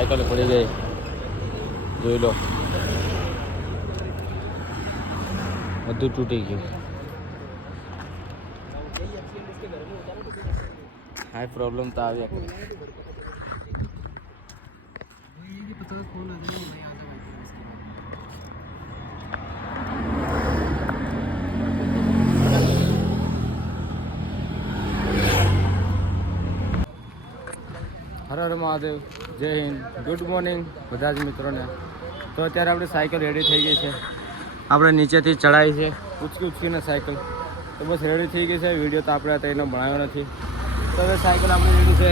Cycle પડી ગઈ, જોઈ લો, બધું તૂટી ગયું. હાઈ પ્રોબ્લેમ તો આવ્યા કરે. હર હર મહાદેવ, જય હિન્દ, ગુડ મોર્નિંગ બધા જ મિત્રોને. તો અત્યારે આપણે સાયકલ રેડી થઈ ગઈ છે. આપણે નીચેથી ચડાવી છે ઉચકીને સાયકલ, તો બસ રેડી થઈ ગઈ છે. વિડીયો તો આપણે તેનો બનાવ્યો નથી. તો હવે સાયકલ આપણી રેડી છે,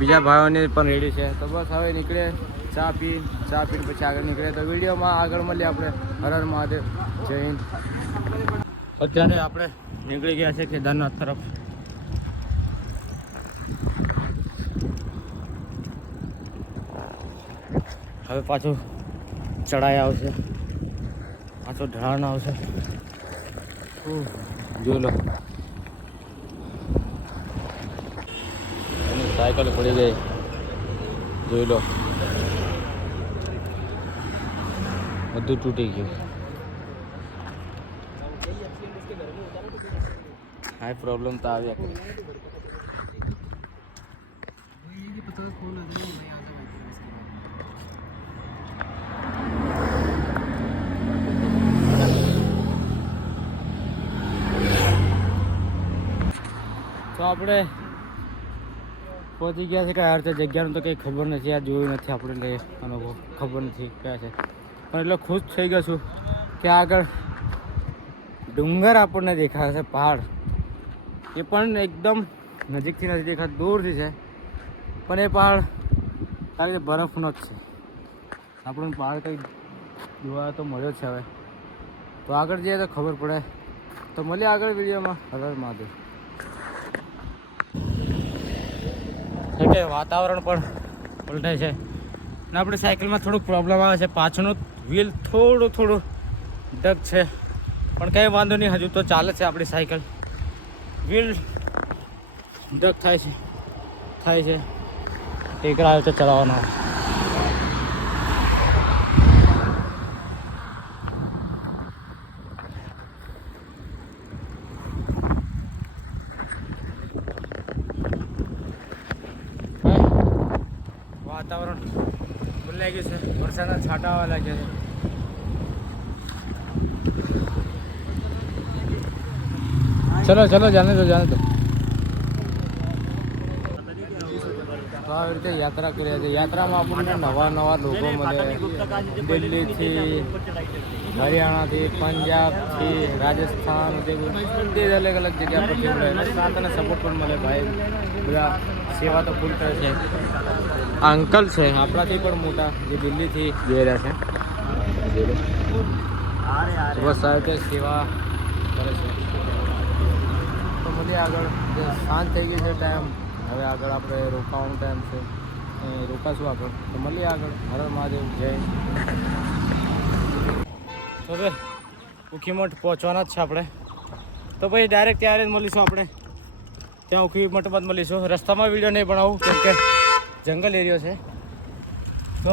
બીજા ભાઈઓની પણ રેડી છે. તો બસ હવે નીકળે, ચા પીને પછી આગળ નીકળે. તો વિડીયોમાં આગળ મળીએ આપણે. હર હર મહાદેવ, જય હિન્દ. અત્યારે આપણે નીકળી ગયા છે કેદારનાથ તરફ. હવે પાછું ચડાઈ આવશે, પાછો ઢાળ આવશે. જોઈ લો, સાયકલ પડી ગઈ, જોઈ લો, બધું તૂટી ગયું. હાઈ પ્રોબ્લેમ તો આવ્યા કરે. તો આપણે પહોંચી ગયા છે કઈ અર્થ જગ્યાનું તો કંઈ ખબર નથી. આ જોયું નથી આપણે, એટલે અનુભવ ખબર નથી ક્યાં છે. પણ એટલો ખુશ થઈ ગયો છું કે આગળ ડુંગર આપણને દેખાય છે, પહાડ. એ પણ એકદમ નજીકથી નથી દેખાતું, દૂરથી છે. પણ એ પહાડ કારણ કે બરફનો જ છે. આપણને પહાડ કંઈ જોવા તો મળ્યો છે. હવે તો આગળ જઈએ તો ખબર પડે. તો મળીએ આગળ વિડીયોમાં. હર હર મહાદેવ. એટલે વાતાવરણ પણ પલટાય છે ને આપણે સાયકલમાં થોડુંક પ્રોબ્લેમ આવે છે. પાછળનું વ્હીલ થોડું ડગ છે, પણ કંઈ વાંધો નહીં, હજુ તો ચાલે છે આપણી સાયકલ. વ્હીલ ડગ થાય છે ટેકરા આવે તો ચલાવવાનો. વાતાવરણ બદલાઈ ગયું છે, વરસાદના છાંટા આવવા લાગ્યા છે. ચલો જાને દો. તો આવી રીતે યાત્રા કરીએ છીએ. યાત્રામાં આપણને નવા લોકો મળે. દિલ્હીથી, હરિયાણાથી, પંજાબથી, રાજસ્થાન, બધી અલગ જગ્યા પરથી મળે. અને સાથ અને સપોર્ટ પણ મળે. ભાઈ બધા સેવા તો ફૂલ કરે છે. અંકલ છે આપણાથી પણ મોટા, જે દિલ્હીથી જઈ રહ્યા છે. બસ આવી રીતે સેવા કરે છે. તો મળીએ આગળ. સાંજ થઈ ગઈ છે, ટાઈમ હવે આગળ આપણે રોકાવાનો ટાઈમ છે. રોકાશું આગળ. તો મળીએ આગળ. હર હર મહાદેવ, જય હિન્દ. તો હવે ઉખીમઠ પહોંચવાના જ છે આપણે. તો પછી ડાયરેક્ટ ત્યારે જ મળીશું આપણે. ત્યાં ઉખીમઠમાં જ મળીશું. રસ્તામાં વિડીયો નહીં બનાવું કેમ કે જંગલ એરિયો છે. તો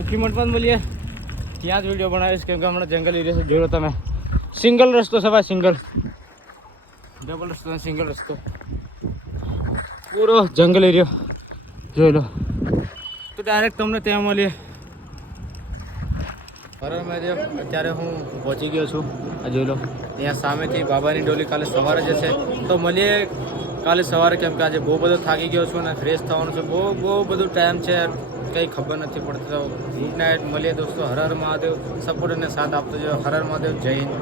ઉખીમઠમાં જ મળીએ, ત્યાં જ વિડીયો બનાવીશ કેમ કે હમણાં જંગલ એરિયો છે. જોયો તમે, સિંગલ રસ્તો છે ભાઈ, સિંગલ. ડબલ રસ્તો, સિંગલ રસ્તો, પૂરો જંગલ એરિયો જોઈ લો. તો ડાયરેક્ટ તમને ત્યાં મળીએ. હર હર મહાદેવ. અત્યારે હું પહોંચી ગયો છું. આ જોઈ લો, ત્યાં સામેથી બાબાની ડોલી કાલે સવારે જશે. તો મળીએ કાલે સવારે, કેમ કે આજે બહુ બધો થાકી ગયો છું અને ફ્રેશ થવાનું છે. બહુ બધું ટાઈમ છે, કંઈ ખબર નથી પડતી. તો ગુડ નાઇટ, મળીએ દોસ્તો. હર હર મહાદેવ. સપોર્ટ અને સાથ આપતો જો. હર હર મહાદેવ, જય હિન્દ.